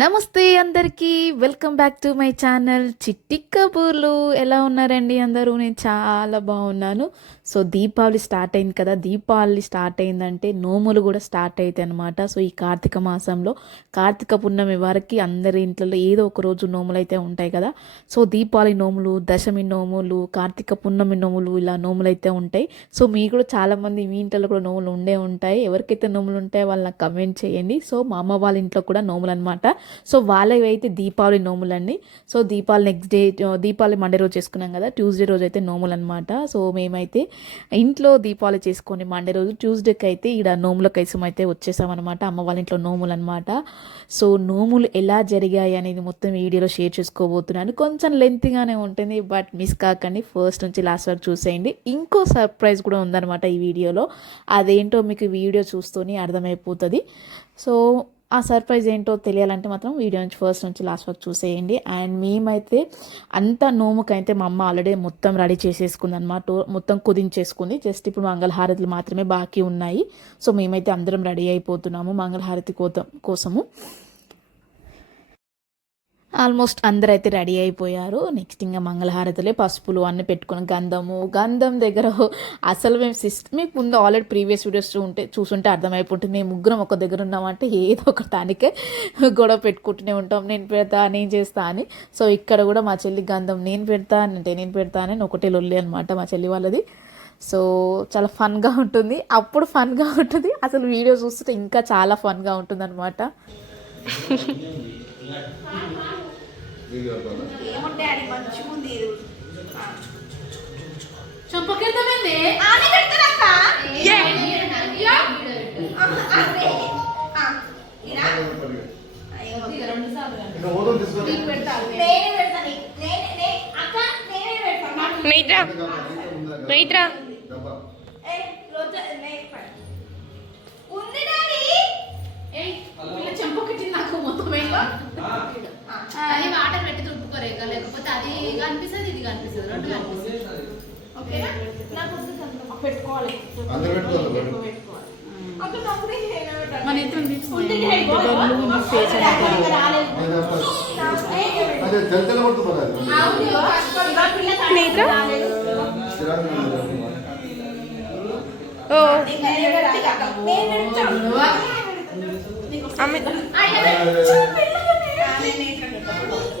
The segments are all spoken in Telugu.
నమస్తే అందరికీ welcome back to my channel Chitti Kaburlu. ఎలా ఉన్నారండి అందరూ? నేను చాలా బాగున్నాను. సో దీపావళి స్టార్ట్ అయింది కదా. దీపావళి స్టార్ట్ అయిందంటే నోములు కూడా స్టార్ట్ అవుతాయి అనమాట సో ఈ కార్తీక మాసంలో కార్తీక పున్నమి వారికి అందరి ఇంట్లో ఏదో ఒక రోజు నోములు అయితే ఉంటాయి కదా. సో దీపావళి నోములు దశమి నోములు కార్తీక పున్నమి నోములు ఇలా నోములు అయితే ఉంటాయి. సో మీకు కూడా చాలామంది మీ ఇంట్లో కూడా నోములు ఉండే ఉంటాయి. ఎవరికైతే నోములు ఉంటాయో వాళ్ళని కమెంట్ చేయండి. సో మా అమ్మ వాళ్ళ ఇంట్లో కూడా నోములు అనమాట సో వాళ్ళవి అయితే Deepavali నోములండి. So Deepavali next day Deepavali Monday రోజు చేసుకున్నాం కదా ట్యూస్డే రోజు అయితే నోములు అనమాట సో మేమైతే ఇంట్లో దీపావళి చేసుకొని మండే రోజు ట్యూస్డేకి అయితే ఇక్కడ నోముల కైసం అయితే వచ్చేసామన్నమాట. అమ్మ వాళ్ళ ఇంట్లో నోములు అనమాట సో నోములు ఎలా జరిగాయి అనేది మొత్తం వీడియోలో షేర్ చేసుకోబోతున్నాను. కొంచెం లెంత్గానే ఉంటుంది బట్ మిస్ కాకండి. ఫస్ట్ నుంచి లాస్ట్ వరకు చూసేయండి. ఇంకో సర్ప్రైజ్ కూడా ఉందన్నమాట ఈ వీడియోలో. అదేంటో మీకు వీడియో చూస్తూనే అర్థమైపోతుంది. సో ఆ సర్ప్రైజ్ ఏంటో తెలియాలంటే మాత్రం వీడియో నుంచి ఫస్ట్ నుంచి లాస్ట్ వరకు చూసేయండి. అండ్ మేమైతే అంత నోముకైతే మా అమ్మ ఆల్రెడీ మొత్తం రెడీ చేసేసుకుంది అనమాట మొత్తం కుదించేసుకుంది. జస్ట్ ఇప్పుడు మంగళహారతులు మాత్రమే బాకీ ఉన్నాయి. సో మేమైతే అందరం రెడీ అయిపోతున్నాము మంగళహారతి కోత కోసము. ఆల్మోస్ట్ అందరు అయితే రెడీ అయిపోయారు. నెక్స్ట్ ఇంకా మంగళహారతులే పసుపులు అన్నీ పెట్టుకుని గంధము గంధం దగ్గర అసలు మేము సిస్టమ్ మీకు ముందు ఆల్రెడీ ప్రీవియస్ వీడియోస్ ఉంటే చూసుంటే అర్థమైపోతుంది. మేము ముగ్గురం ఒక దగ్గర ఉన్నామంటే ఏదో ఒక దానికే గొడవ పెట్టుకుంటూనే ఉంటాం. నేను పెడతా నేను చేస్తా అని. సో ఇక్కడ కూడా మా చెల్లి గంధం నేను పెడతా అంటే నేను పెడతా అని ఒకటే లొల్లి అనమాట మా చెల్లి వాళ్ళది. సో చాలా ఫన్గా ఉంటుంది. అప్పుడు ఫన్గా ఉంటుంది. అసలు వీడియో చూస్తుంటే ఇంకా చాలా ఫన్గా ఉంటుంది అనమాట ఏముంటే అది మంచిగా ఉంది ఇది. చంపకెళ్తామండి ఆనే పెడతారక్క? అయ్యో. అదే. ఆ, ఇరా. అయ్యో. నేనే పెడతాను. నేనే- నే- అక్క, నేనే పెడతాను. నైట్రా నైట్రా ఏయ్, రోజా, నే- పడు. ఉంది డాడీ. చంపకెట్టింది నాకు మొత్తం ఏంటో అది వాటర్ తుడుపుకోరేక లేకపోతే అది కనిపిస్తుంది ఇది కనిపిస్తుంది రెండు కనిపిస్తుంది ఓకేనా? నాకు. పెట్టుకోవాలి అందరూ పెట్టుకోవాలి. మన ఇద్దరం తీసుకోండి. అదే. తెల్ల. ఓ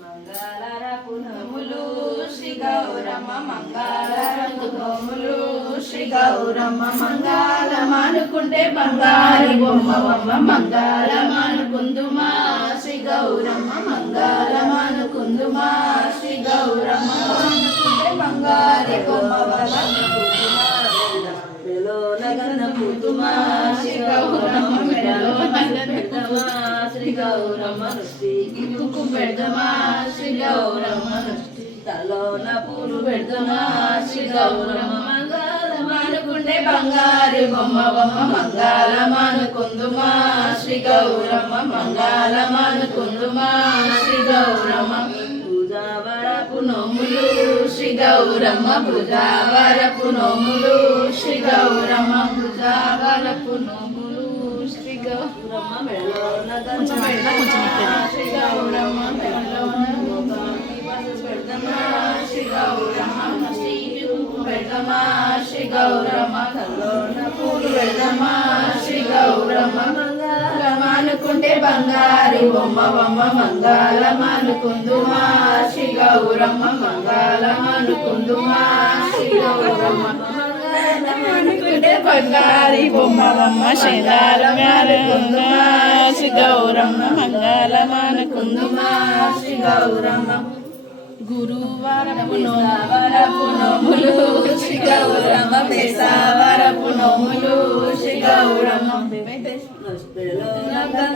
కనిపిస్తలే శ్రీ గౌరమ్మ మంగళములు శ్రీ గౌరమ్మ మంగళం అనుకుంటే బంగారి బొమ్మవమ్మ మంగళం అనుకుందుమా శ్రీ గౌరమ్మ మంగళం అనుకుందుమా శ్రీ గౌరమ్మ అనుకుంటే బంగారి బొమ్మవమ్మ పూతుమా శ్రీ గౌరమ్మ. గౌరమ్మ నృష్టికి కుంకుమ పెడదమా శ్రీ గౌరమ్మ నృష్టి తలోన పూలు పెడదమా శ్రీ గౌరమ్మ మంగళం బంగారు బొమ్మ బొమ్మ మంగళమానుకుందుమా శ్రీ గౌరమ్మ మంగళమానుకుందుమా శ్రీ గౌరమ్మ పూజావరపు నోములు శ్రీ గౌరమ్మ పూజావరపు నోములు శ్రీ గౌరమ్మ పూజావరపు నోములు శ్రీ శ్రీ గౌరమ్మ పూలు శ్రీ గౌరమ్మ అనుకుంటే బంగారు బొమ్మ బొమ్మ మంగళం అనుకుందుమా శ్రీ గౌరమ్మ మంగళం అనుకుందుమా శ్రీ గౌరమ్మ. అనుకుంటే బంగారి బొమ్మలమ్మ బొమ్మ శంగారం అనుకుందుమా శ్రీ గౌరమ్మ మంగళం అనుకుందుమా శ్రీ గౌరమ్మ గురువారపు నోములు శ్రీ గౌరమ్మ నోములు శ్రీ గౌరమ్మ గంధం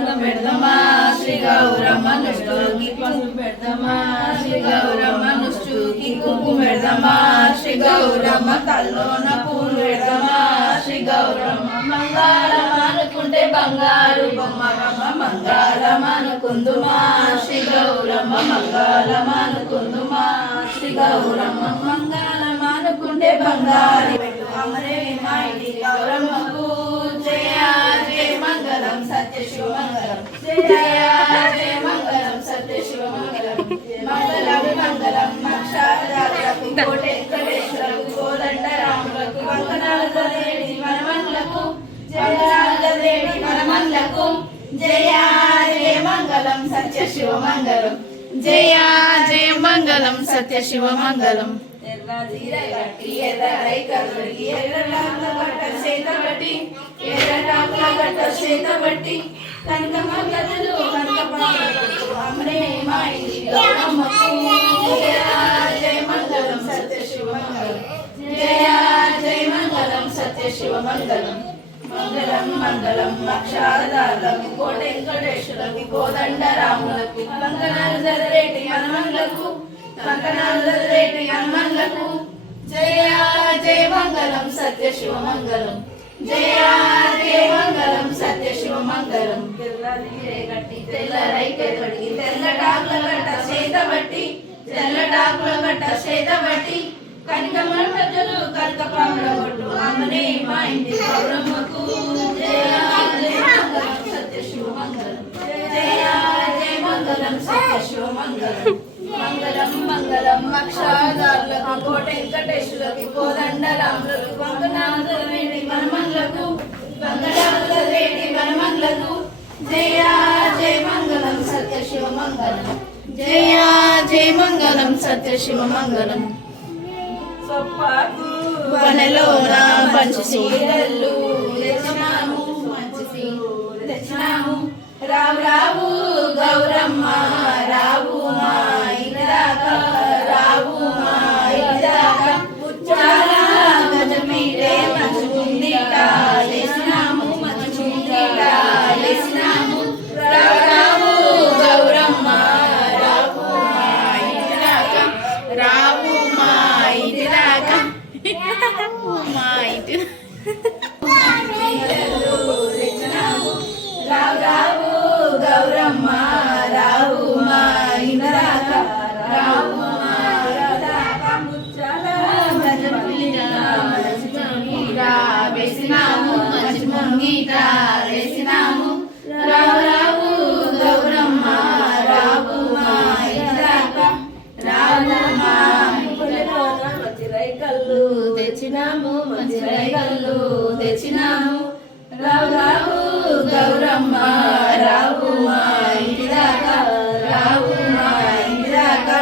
బంగారు బొమ్మరమ్మ మంగాళం శ్రీ గౌరమ్మ మంగాళం అనుకుందుమా శ్రీ గౌరమ్మ మంగాళం అనుకుంటే బంగారు. అమరే మా ఇంటి గౌరమ్మకు మంగళం సత్య శివ మంగళం జయ జయ మంగళం సత్య శివ మంగళం మంగళం మంగళం మక్షారాలకు కోటేశ్వరేశ్వరకు కోదండ రాములకు వందనాలు చదివేటి మనమన్లకు వందనాలు చదివేటి మనమన్లకు జయ జయ మంగళం సత్య శివ మంగళం జయ జయ మంగళం సత్య శివ మంగళం ఎర్ర జీర ఎర్ర ఎర్ర చేత ఎర్ర టాకుల గట్ట చేత బట్టి కనక మా ఇంటి జయ మంగళం సత్య శివ మంగళం జయ జయ మంగళం సత్య శివ మంగళం. మంగళం మంగళం కోట కోటెంకటేశ్వరులకు కోదండ రాములకు మంగళాలు జరరేటి హనుమన్లకు కంకణాలు జరరేటి హనుమన్లకు జయ జయ మంగళం సత్య శివ మంగళం జయ జయ మంగళం సత్య శివ మంగళం. గట్టి తెల్ల రైకే తొడిగి తెల్ల టాకుల గట్ట చేత బట్టి తెల్ల టాకుల గట్ట చేత బట్టి కనక మంటలు కనక పాముల కొట్టు అమ్మనే మా ఇంటి గౌరమ్మకు జయ జయ మంగళం సత్య శివ మంగళం. జయ జయ మంగళం సత్య శివ మంగళం. మంగళం మంగళం అక్షాదారులకు కోట వెంకటేశ్వరులకు కోదండ రాములకు వందనాలు వేడి మనమన్లకు వందనాలు వేడి మనమన్లకు జయ జయ మంగళం సత్య శివ మంగళం. జయ జయ మంగళం సత్య శివ మంగళం వనలోన మంచి చీరలు తెచ్చినాము మంచి చీరలు తెచ్చినాము. రావు రావు గౌరమ్మ రావు రావు రావు గౌరమ్మ రావు మా ఇంటి రావు మా ఇంటి దాకా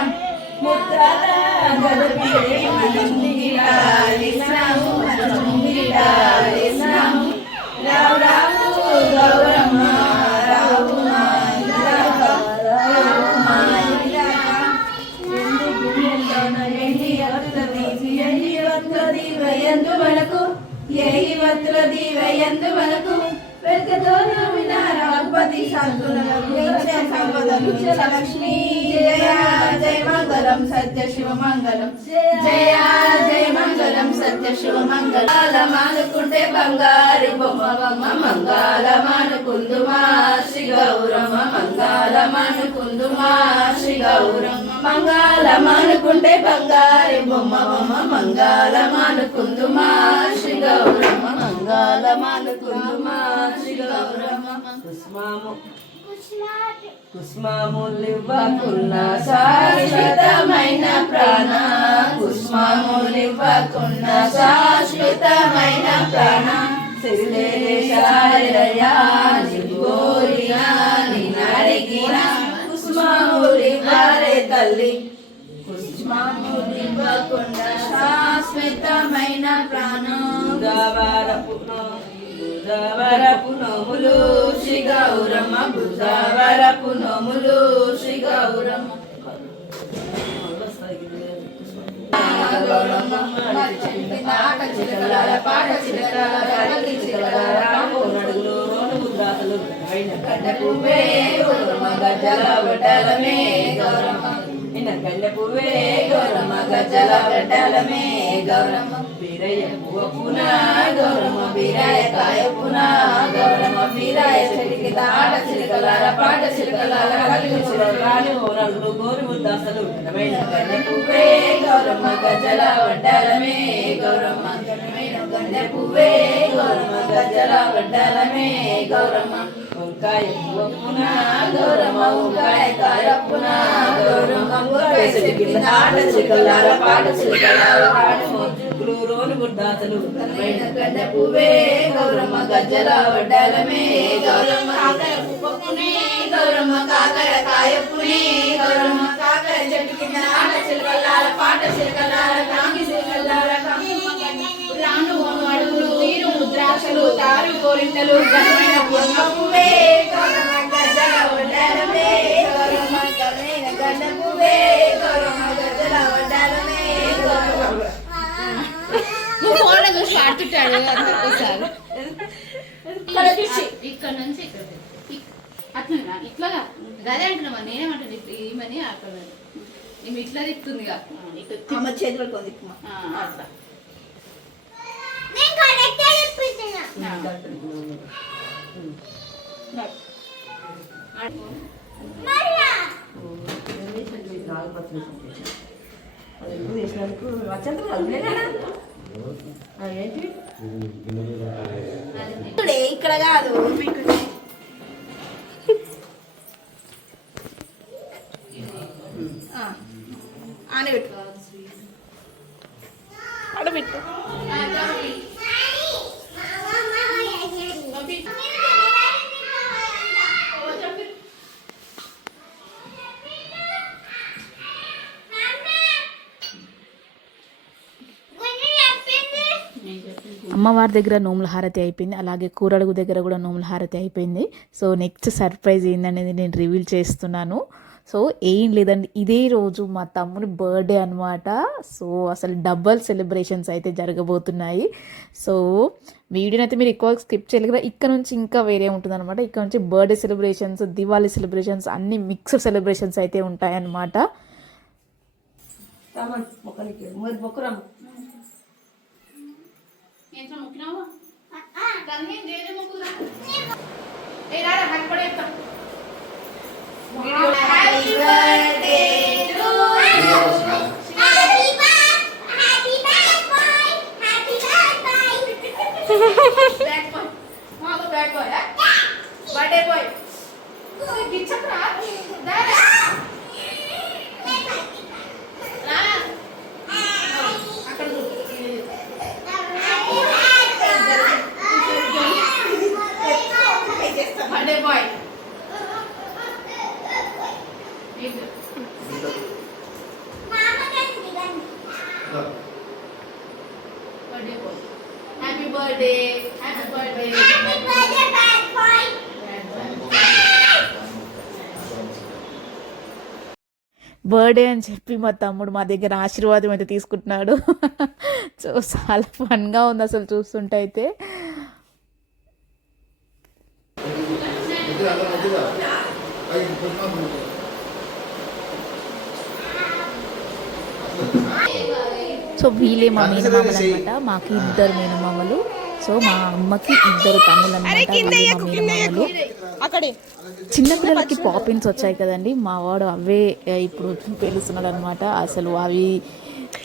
ఏయి దీవయందు మనకు వెతకతో నమ్మిన రఘుపతి సంతులకు ఇచ్చే సంపదలు జయ జయ మంగళం సత్య శివ మంగళం. జయ జయ మంగళం సత్య శివ మంగళం. అనుకుంటే బంగారు బొమ్మ బొమ్మ మంగళమానుకుందుమా. శ్రీ గౌరమ్మ మంగళమానుకుందుమా. శ్రీ గౌరమ్మ మంగళమానుకుంటే బంగారి బొమ్మ బొమ్మ మంగళమానుకుందుమా శ్రీ గౌరమ్మ మంగళమానుకుందుమా శ్రీ గౌరమ్మ కుస్మాము శాశ్వతమైన ప్రాణ. కుస్మములివ్వకున్న శాశ్వతమైన ప్రాణ. శిలేశారయా నిగోరినా నిన్నడిగిన కుస్మములివ్వరే తల్లి. కుస్మములివ్వకున్న శాశ్వతమైన ప్రాణం. బుధవారపు నోములు శ్రీ గౌరమ్మ బుధవరపు నోములు శ్రీ గౌరమ్మ. ఆట చిలకల పాట చిలకల చిలకల రాము నడుగులు రోడ్డు బుద్ధాతలు గౌరమ్మ గజ్జల వడ్డలమే గౌరమ్మ నిన్న గల్లె గౌరమ్మ గజ్జల వడ్డలమే గౌరమ్మ పేరు వీరయ్య గౌరమ్మ గౌరమ్మ పాట కలిగి గోరు ముద్దాసలు గౌరమ్మ గజల వడ్డాలమే గౌరమ్మ గండె పువ్వే గౌరమ్మ గజల గడ్డలమే గౌరమ్మ. వంకాయ పువ్వపున గౌరమ్మ ఉగాయ కారప్పున గౌరమ్మ. ఉగాయ చెలికి ఆట చిలకలార పాట చిలకలార రాని మోజుకులు రోలు గుడ్డాతలు ఘనమైన పువ్వే గౌరమ్మ గజ్జల వడ్డాలమే గౌరమ్మ కాకర పువ్వునే గౌరమ్మ. కాకర కాయప్పునే గౌరమ్మ కాకర చెట్టు కింద ఆట చిలకలాల పాట చిలకలాల కాంగి చిలకలాల నువ్వు ఫోన్లో చూసి పాడుతుంటాడు ఇక్కడ నుంచి ఇక్కడ అట్లా ఇట్లాగా? గదే అంటున్నా నేనేమంటాను ఇట్లా ఈమని అక్కడ? ఇట్లా తిప్పుతుంది అమ్మ చేతులు కొంది అట్లా నాలుగు పత్రులు అది ఎక్కువ చేసినందుకు వచ్చేంత ఏంటి ఇక్కడే ఇక్కడ కాదు. మీకు ఆ, ఆనే పెట్టు ఆడబెట్టు అమ్మవారి దగ్గర నోముల హారతి అయిపోయింది. అలాగే కూరడుగు దగ్గర కూడా నోముల హారతి అయిపోయింది. సో నెక్స్ట్ సర్ప్రైజ్ ఏందనేది నేను రివీల్ చేస్తున్నాను. సో ఏం లేదండి. ఇదే రోజు మా తమ్ముడి బర్త్డే అనమాట సో అసలు డబల్ సెలబ్రేషన్స్ అయితే జరగబోతున్నాయి. సో వీడియోని అయితే మీరు ఎక్కువ స్కిప్ చేయలేదు కదా. ఇక్కడ నుంచి ఇంకా వేరే ఉంటుంది అనమాట ఇక్కడ నుంచి బర్త్డే సెలబ్రేషన్స్ దివాళీ సెలబ్రేషన్స్ అన్ని మిక్స్డ్ సెలబ్రేషన్స్ అయితే ఉంటాయన్నమాట. మరి మొక్కరమ్మ ఏంటో మొక్కినావా కానీ దేని మొక్కుదా ఏ రారా నాకు కూడా చెప్తా happy birthday to bad boy మాకు బ్యాడ్ బాయ్ బర్త్డే బాయ్ గిచ్చకరా దారా రా అక్కడ birthday boy birthday boy happy birthday happy birthday birthday అని చెప్పి మా తమ్ముడు మా దగ్గర ఆశీర్వాదం అయితే తీసుకుంటున్నాడు. సో చాలా ఫన్గా ఉంది అసలు చూస్తుంటే అయితే. సో వీళ్ళే మా మేనమామలు అనమాట మాకు ఇద్దరు మేనమామలు. సో మా అమ్మకి ఇద్దరు తమ్ముళ్ళు మేనమామలు. అక్కడే. చిన్నపిల్లలకి పాపిన్స్ వచ్చాయి కదండి మా వాడు అవే ఇప్పుడు పెరుగుతున్నాడు అనమాట అసలు అవి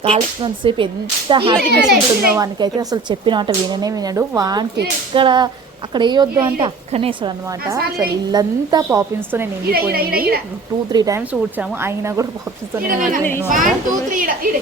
కాల్చినంతసేపు ఎంత హ్యాపీనెస్ ఉంటుందో వానికైతే అసలు చెప్పిన మాట విననే వినడు. వానికి ఎక్కడ అక్కడ వేయొద్దు అంటే అక్కడనే వేస్తాడు అనమాట అసలు ఇల్లంతా పాపిన్స్తోనే నిండిపోయింది. టూ త్రీ టైమ్స్ ఊడ్చాము అయినా కూడా పాపిన్స్తోనే నిండిపోయింది.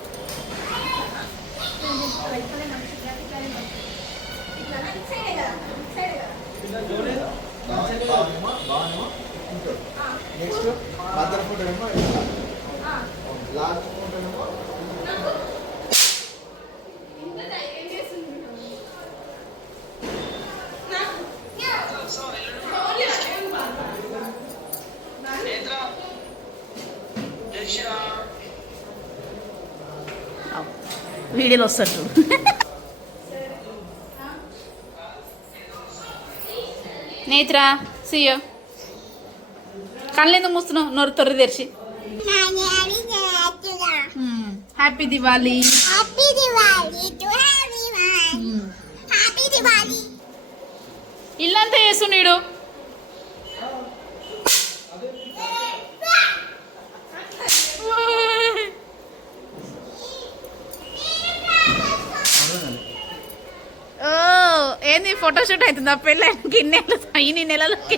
వీడియోలో వస్తాడు నేత్రా సియో కళ్ళు ఎందుకు మూస్తున్నావు? నోరు తొర్రి తెరిచి. Happy Diwali. To everyone. Happy Diwali. ఇల్లంతా చేస్తున్నాడు ఓ ఏంది ఫోటోషూట్ అవుతుందా. పెళ్ళడానికి ఇన్నేళ్ళు ఇన్ని నెలలకి.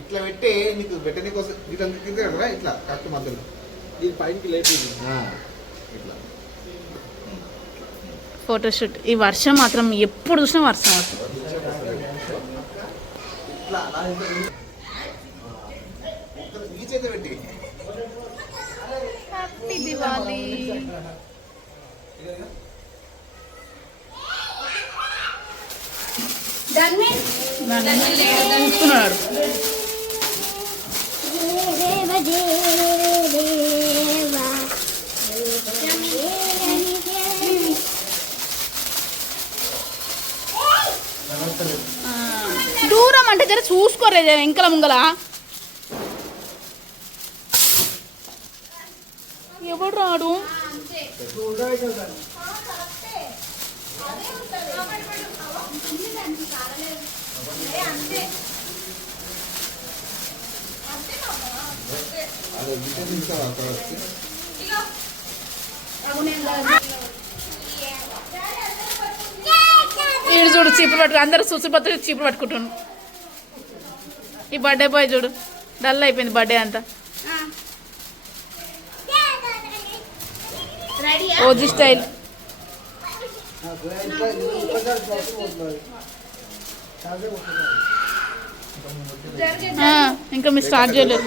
ఇట్లా పెట్టే నీకు పెట్టని కోసం ఇట్లా తింటే కదా ఇట్లా కరెక్ట్ మధ్యలో దీని పైనకి ఇట్లా. ఫోటోషూట్ ఈ వర్షం మాత్రం ఎప్పుడు చూసినా వర్షం వస్తుంది. ఇట్లా అలా ఇంత ఒక్క- ఈ చేతి పెట్టి హ్యాపీ దివాలి చూస్తున్నాడు. దూరం అంటే జర చూసుకోరేదే వెంకల ముంగల. ఎవడు రాడు? అది అక్కడ వచ్చి ఈడు చూడు చీపులు పట్టుకు అందరూ చూసిపోతే చీపులు పట్టుకుంటున్నాను ఈ బర్త్డే బాయ్ చూడు డల్ అయిపోయింది బర్త్డే అంతా. OG style. ఇంకా మీరు స్టార్ట్ చేయలేదు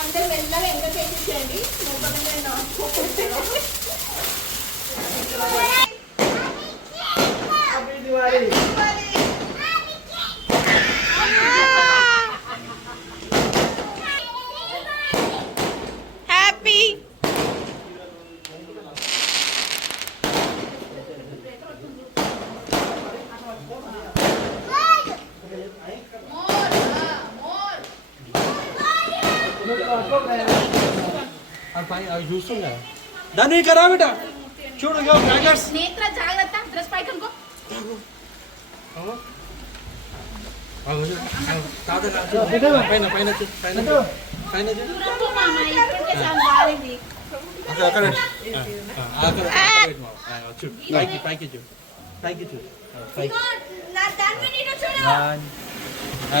అంటే వెళ్ళాలి ఎంత చేసేసేయండి లోపల హ్యాపీ అవి చూస్తుందా దాన్ని ఇంకా రా బిడ్డ చూడు ఇగో క్రాకర్స్ నేత్ర జాగ్రత్త డ్రెస్ పైకి అనుకో పైన పైన చూ, పైన చూ, పైన చూ. అక్కడ అక్కడ ఆ, ఆ, అక్కడ అక్కడ పెట్టు మావ. ఆ, చూడు పైకి పైకి చూడు పైకి చూడు ఆ, పైకి One. ఆ, ఆ.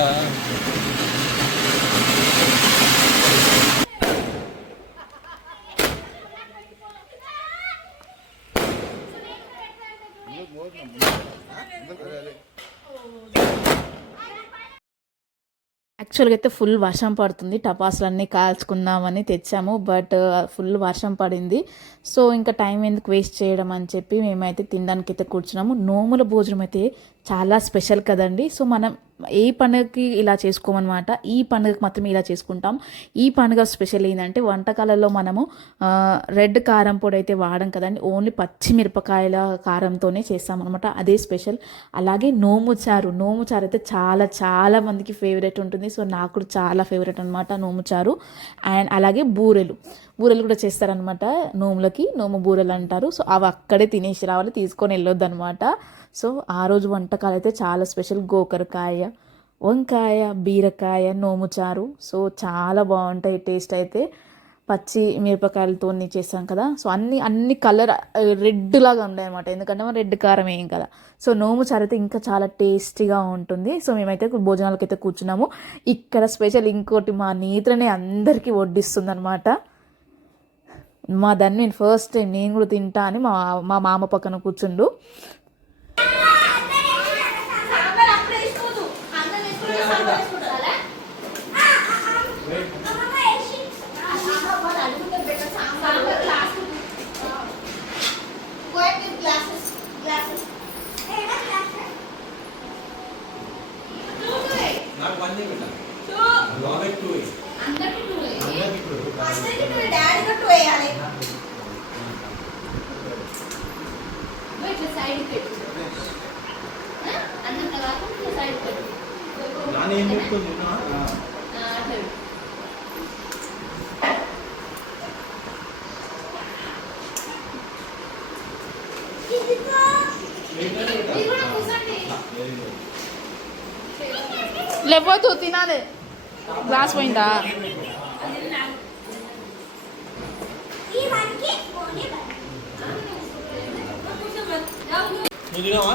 యాక్చువల్గా అయితే ఫుల్ వర్షం పడుతుంది. టపాసులన్నీ కాల్చుకుందామని తెచ్చాము బట్ ఫుల్ వర్షం పడింది. సో ఇంకా టైం ఎందుకు వేస్ట్ చేయడం అని చెప్పి మేమైతే తినడానికి అయితే కూర్చున్నాము. నోముల భోజనం అయితే చాలా స్పెషల్ కదండి. సో మనం ఏ పండుగకి ఇలా చేసుకోమన్నమాట ఈ పండుగకి మాత్రం ఇలా చేసుకుంటాం. ఈ పండుగ స్పెషల్ ఏంటంటే వంటకాలలో మనము రెడ్ కారం పొడి అయితే వాడం కదండి. ఓన్లీ పచ్చిమిరపకాయల కారంతోనే చేస్తామన్నమాట. అదే స్పెషల్. అలాగే నోము చారు. నోము చారు అయితే చాలా చాలా మందికి ఫేవరెట్ ఉంటుంది. సో నాకు కూడా చాలా ఫేవరెట్ అనమాట నోము చారు. అండ్ అలాగే బూరెలు. బూరెలు కూడా చేస్తారనమాట నోములకి. నోము బూరెలు అంటారు. సో అవి అక్కడే తినేసి రావాలి తీసుకొని వెళ్ళొద్దు అనమాట సో ఆ రోజు వంటకాలు అయితే చాలా స్పెషల్. గోకరకాయ వంకాయ బీరకాయ నోము చారు సో చాలా బాగుంటాయి టేస్ట్ అయితే. పచ్చి మిరపకాయలతో చేస్తాం కదా. సో అన్ని అన్ని కలర్ రెడ్ లాగా అనమాట ఎందుకంటే మనం రెడ్ కారం వేయం కదా. సో నోము చారు అయితే ఇంకా చాలా టేస్టీగా ఉంటుంది. సో మేమైతే భోజనాలకు అయితే కూర్చున్నాము. ఇక్కడ స్పెషల్ ఇంకోటి మా నేత్రనే అందరికీ వడ్డిస్తుంది అనమాట మా దాన్ని నేను ఫస్ట్ టైం నేను కూడా తింటా అని మా మా మామ పక్కన కూర్చుండు. సైడ్ పెట్టు ఆ? అందరితో కాకుండా ఇట్లా సైడ్ పెట్టు నాన్న ఏం చెప్తుంది ఆ, అట్లా పెట్టు. మీరు కూడా కూర్చోండి లేకపోతే తినాలి. గ్లాస్ పోయిందా? నువ్వు తినవా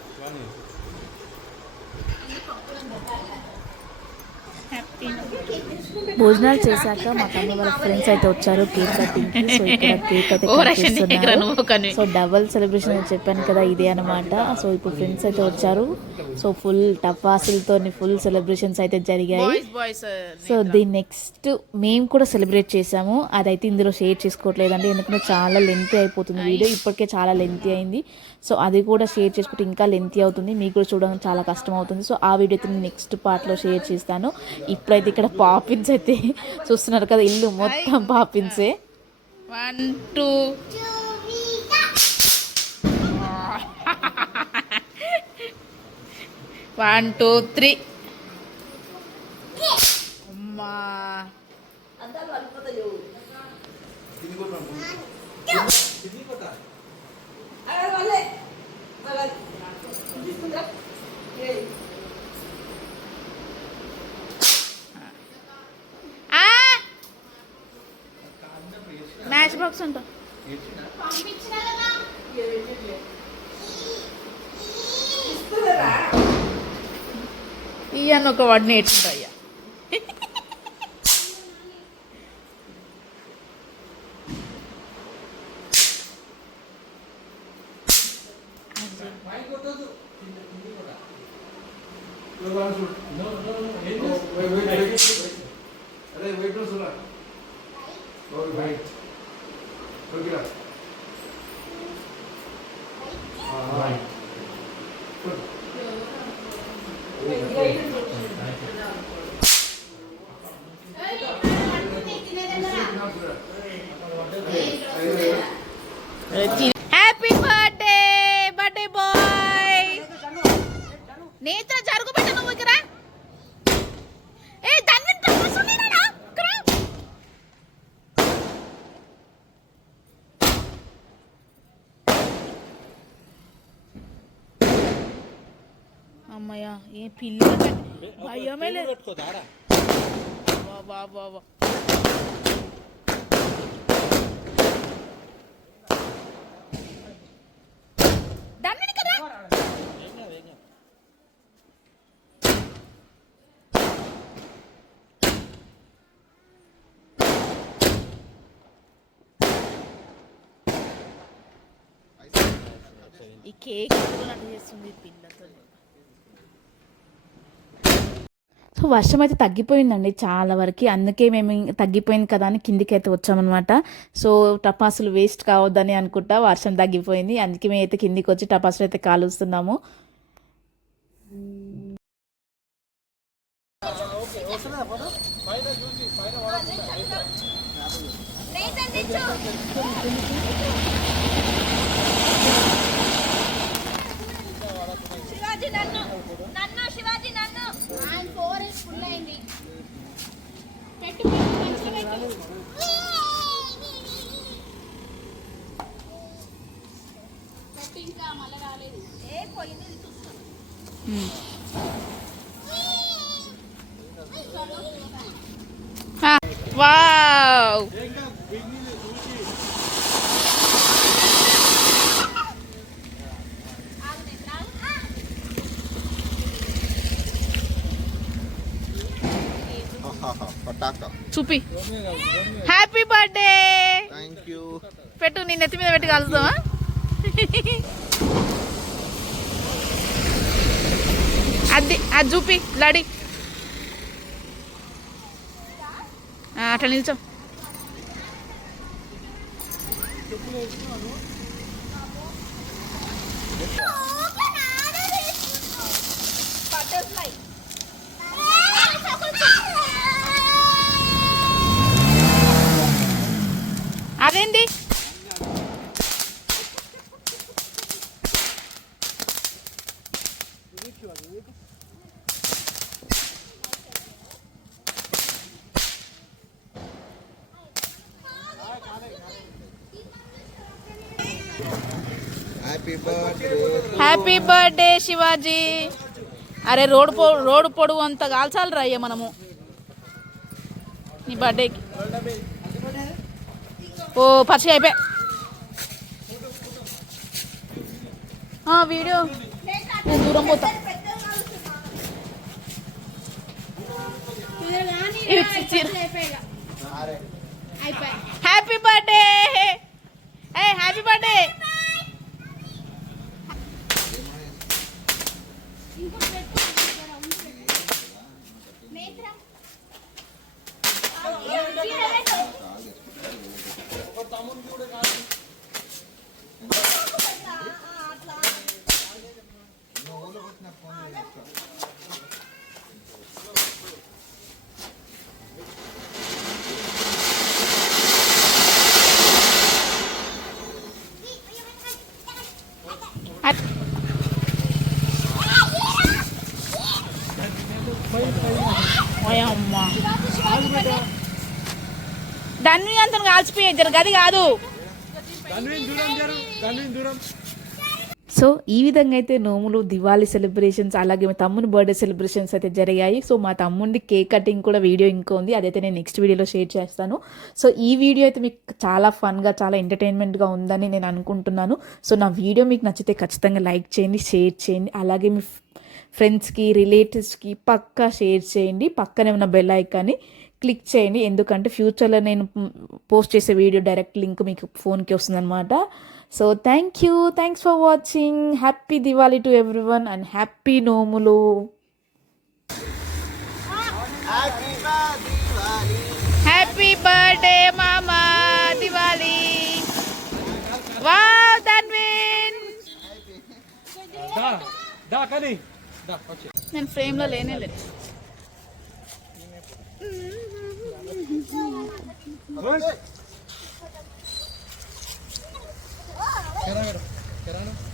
భోజనాలు చేశాక మా తమ్ముడు వాళ్ళ ఫ్రెండ్స్ అయితే వచ్చారు కేక్ కటింగ్ సో ఇక్కడ కేక్ అయితే. సో డబల్ సెలబ్రేషన్ అని చెప్పాను కదా ఇదే అనమాట సో ఇప్పుడు ఫ్రెండ్స్ అయితే వచ్చారు. సో ఫుల్ టపాసులతో ఫుల్ సెలబ్రేషన్స్ అయితే జరిగాయి. సో ది నెక్స్ట్ మేము కూడా సెలబ్రేట్ చేసాము అదైతే ఇందులో షేర్ చేసుకోవట్లేదండి ఎందుకంటే చాలా లెంతీ అయిపోతుంది వీడియో. ఇప్పటికే చాలా లెంతీ అయింది. సో అది కూడా షేర్ చేసుకుంటే ఇంకా లెంతీ అవుతుంది. మీకు కూడా చూడడం చాలా కష్టం అవుతుంది సో ఆ వీడియో అయితే నేను నెక్స్ట్ పార్ట్లో షేర్ చేస్తాను. ఇప్పుడైతే ఇక్కడ పాపిన్స్ అయితే చూస్తున్నారు కదా ఇల్లు మొత్తం పాపిన్సే one two one two three అమ్మా మ్యాచ్ బాక్స్ ఉంటా ఇవన్నీ ఒక వాడు నేర్చుకుంటా అరే happy birthday birthday boy Netra జరుగు పెట్ట నువ్వు ఇక్కడ? ఏ దాన్ని తప్పసునేనా ఇక్కడ. అమ్మయ్య ఏ పిల్ల భయమే లేదు. పెట్టుకోదారా వా వా వా వా దాన్ని కదా ఏం కాదు ఏం కాదు ఈ కేక్ ఎత్తుకున్నట్టు చేస్తుంది పిల్లతో? సో వర్షం అయితే తగ్గిపోయిందండి చాలా వరకు. అందుకే మేము తగ్గిపోయింది కదా అని కిందికి అయితే వచ్చామన్నమాట. సో టపాసులు వేస్ట్ కావద్దని అనుకుంటా వర్షం తగ్గిపోయింది. అందుకే మేము అయితే కిందికి వచ్చి టపాసులు అయితే కాలుస్తున్నాము. శివాజీ నన్ను. నన్ను శివాజీ నన్ను. ఆయన ఫోర్ ఫుల్ అయింది. వావ్ చూపి. హ్యాపీ బర్త్డే పెట్టు నీ నెత్తి మీద పెట్టి కలుద్దామా అది అది చూపి లడి. అట్లా నిల్చో అదేంటి happy birthday happy birthday Shivaji అరే రోడ్ పొ రోడ్డు పొడవు అంత కాల్చాలి రా మనము. నీ బర్త్డేకి ఓ పరిచయం అయిపోయా. ఆ, వీడియో. నేను దూరం పోతా హ్యాపీ బర్త్డే ఏ హ్యాపీ బర్త్డే అట్- ఓయమ్మా. దాన్ని అంత ఇద్దరు గది కాదు. సో ఈ విధంగా అయితే నోములు దివాళీ సెలబ్రేషన్స్ అలాగే మా తమ్ముని బర్త్డే సెలబ్రేషన్స్ అయితే జరిగాయి. సో మా తమ్ముడి కేక్ కటింగ్ కూడా వీడియో ఇంకా ఉంది. అదైతే నేను నెక్స్ట్ వీడియోలో షేర్ చేస్తాను. సో ఈ వీడియో అయితే మీకు చాలా ఫన్గా చాలా ఎంటర్టైన్మెంట్గా ఉందని నేను అనుకుంటున్నాను. సో నా వీడియో మీకు నచ్చితే ఖచ్చితంగా లైక్ చేయండి షేర్ చేయండి. అలాగే మీ ఫ్రెండ్స్కి రిలేటివ్స్కి పక్కా షేర్ చేయండి. పక్కనే ఉన్న బెల్ ఐకాన్ని క్లిక్ చేయండి. ఎందుకంటే ఫ్యూచర్లో నేను పోస్ట్ చేసే వీడియో డైరెక్ట్ లింక్ మీకు ఫోన్కి వస్తుందన్నమాట. So thank you. Thanks for watching. Happy Diwali to everyone and happy నోములు. హ్యాపీ బర్త్డే మామా. దివాళీ. నేను ఫ్రేమ్లో లేనే లేదు. Kerana, kerana.